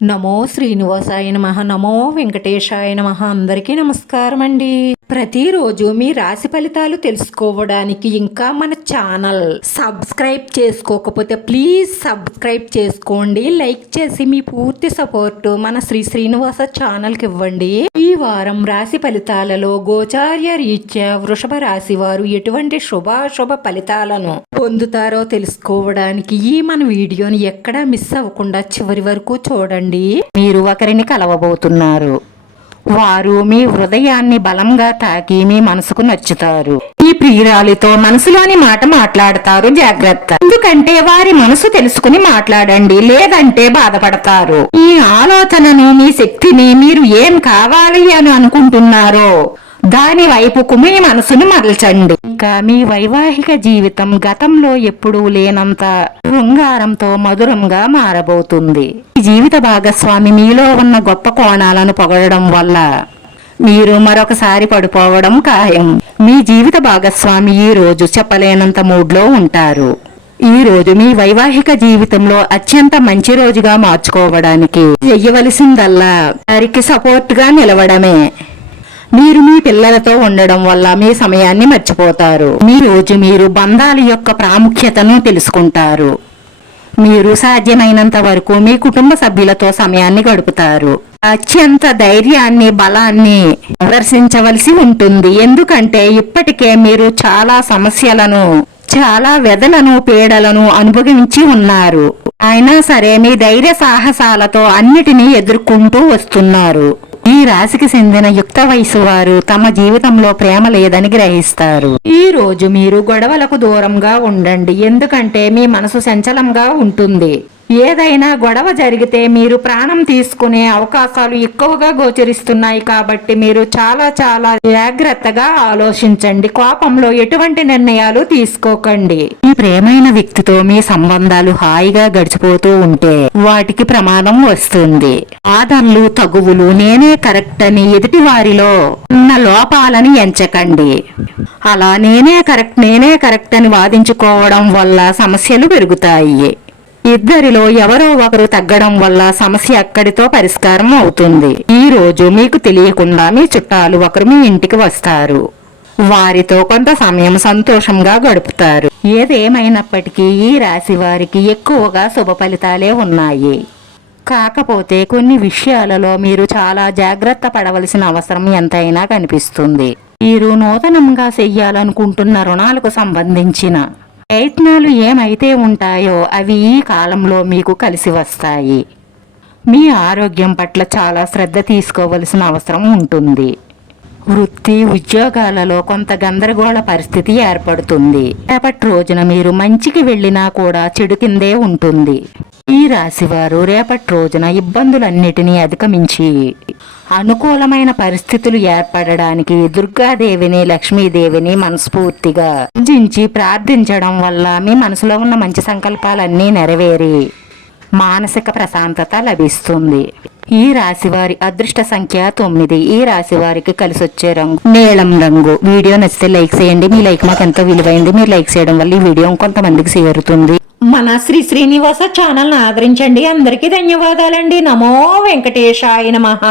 నమో శ్రీనివాసాయ నమః. నమో వెంకటేశాయ నమః. అందరికీ నమస్కారం అండి. ప్రతిరోజు మీ రాశి ఫలితాలు తెలుసుకోవడానికి ఇంకా మన ఛానల్ సబ్స్క్రైబ్ చేసుకోకపోతే ప్లీజ్ సబ్స్క్రైబ్ చేసుకోండి. లైక్ చేసి మీ పూర్తి సపోర్ట్ మన శ్రీనివాస ఛానల్కి ఇవ్వండి. ఈ వారం రాశి ఫలితాలలో గోచార్య రీత్యా వృషభ రాశి వారు ఎటువంటి శుభాశుభ ఫలితాలను పొందుతారో తెలుసుకోవడానికి ఈ మన వీడియోని ఎక్కడా మిస్ అవ్వకుండా చివరి వరకు చూడండి. మీరు ఒకరిని కలవబోతున్నారు. వారు మీ హృదయాన్ని బలంగా తాకి మీ మనసుకు నచ్చుతారు. ఈ ప్రియురాలితో మనసులోని మాట మాట్లాడతారు, జాగ్రత్త. ఎందుకంటే వారి మనసు తెలుసుకుని మాట్లాడండి, లేదంటే బాధపడతారు. ఈ ఆలోచనను, మీ శక్తిని మీరు ఏం కావాలి అని అనుకుంటున్నారో దాని వైపుకు మీ మనసును మరల్చండి. ఇంకా మీ వైవాహిక జీవితం గతంలో ఎప్పుడూ లేనంత శృంగారంతో మధురంగా మారబోతుంది. ఈ జీవిత భాగస్వామి మీలో ఉన్న గొప్ప కోణాలను పొగడడం వల్ల మీరు మరొకసారి పడిపోవడం ఖాయం. మీ జీవిత భాగస్వామి ఈ రోజు చెప్పలేనంత మూడ్లో ఉంటారు. ఈ రోజు మీ వైవాహిక జీవితంలో అత్యంత మంచి రోజుగా మార్చుకోవడానికి చెయ్యవలసిందల్లా వారికి సపోర్ట్ గా నిలవడమే. మీరు మీ పిల్లలతో ఉండడం వల్ల మీ సమయాన్ని మర్చిపోతారు. ఈ రోజు మీరు బంధాల యొక్క ప్రాముఖ్యతను తెలుసుకుంటారు. మీరు సాధ్యమైనంత వరకు మీ కుటుంబ సభ్యులతో సమయాన్ని గడుపుతారు. అత్యంత ధైర్యాన్ని, బలాన్ని ప్రదర్శించవలసి ఉంటుంది. ఎందుకంటే ఇప్పటికే మీరు చాలా సమస్యలను, చాలా వ్యధలను, పీడలను అనుభవించి ఉన్నారు. అయినా సరే మీ ధైర్య సాహసాలతో అన్నిటినీ ఎదుర్కొంటూ వస్తున్నారు. ఈ రాశికి చెందిన యుక్త వయసు వారు తమ జీవితంలో ప్రేమ లేదని గ్రహిస్తారు. ఈ రోజు మీరు గొడవలకు దూరంగా ఉండండి. ఎందుకంటే మీ మనసు చంచలంగా ఉంటుంది. ఏదైనా గొడవ జరిగితే మీరు ప్రాణం తీసుకునే అవకాశాలు ఎక్కువగా గోచరిస్తున్నాయి. కాబట్టి మీరు చాలా జాగ్రత్తగా ఆలోచించండి. కోపంలో ఎటువంటి నిర్ణయాలు తీసుకోకండి. మీ ప్రేమైన వ్యక్తితో మీ సంబంధాలు హాయిగా గడిచిపోతూ ఉంటే వాటికి ప్రమాదం వస్తుంది. ఆదర్లు, తగువులు, నేనే కరెక్ట్ అని ఎదుటి వారిలో ఉన్న లోపాలని ఎంచకండి. అలా నేనే కరెక్ట్ అని వాదించుకోవడం వల్ల సమస్యలు పెరుగుతాయి. ఇద్దరిలో ఎవరో ఒకరు తగ్గడం వల్ల సమస్య అక్కడితో పరిష్కారం అవుతుంది. ఈ రోజు మీకు తెలియకుండా మీ చుట్టాలు ఒకరు మీ ఇంటికి వస్తారు. వారితో కొంత సమయం సంతోషంగా గడుపుతారు. ఏదేమైనప్పటికీ ఈ రాశి వారికి ఎక్కువగా శుభ ఫలితాలే ఉన్నాయి. కాకపోతే కొన్ని విషయాలలో మీరు చాలా జాగ్రత్త పడవలసిన అవసరం ఎంతైనా కనిపిస్తుంది. మీరు నూతనంగా చెయ్యాలనుకుంటున్న రుణాలకు సంబంధించిన ప్రయత్నాలు ఏమైతే ఉంటాయో అవి ఈ కాలంలో మీకు కలిసి వస్తాయి. మీ ఆరోగ్యం పట్ల చాలా శ్రద్ధ తీసుకోవలసిన అవసరం ఉంటుంది. వృత్తి, ఉద్యోగాలలో కొంత గందరగోళ పరిస్థితి ఏర్పడుతుంది. రేపటి రోజున మీరు మంచికి వెళ్ళినా కూడా చెడు కిందే ఉంటుంది. ఈ రాశివారు రేపటి రోజున ఇబ్బందులన్నిటినీ అధిగమించి అనుకూలమైన పరిస్థితులు ఏర్పడడానికి దుర్గాదేవిని, లక్ష్మీదేవిని మనస్ఫూర్తిగా పూజించి ప్రార్థించడం వల్ల మీ మనసులో ఉన్న మంచి సంకల్పాలన్నీ నెరవేరి మానసిక ప్రశాంతత లభిస్తుంది. ఈ రాశివారి అదృష్ట సంఖ్య 9. ఈ రాశి వారికి కలిసి వచ్చే రంగు నీలం రంగు. వీడియో నచ్చితే లైక్ చేయండి. మీ లైక్ మాకు ఎంతో విలువైంది. మీరు లైక్ చేయడం వల్ల ఈ వీడియో కొంతమందికి చేరుతుంది. మన శ్రీనివాస ఛానల్ని ఆదరించండి. అందరికీ ధన్యవాదాలండి. నమో వెంకటేశాయ నమః.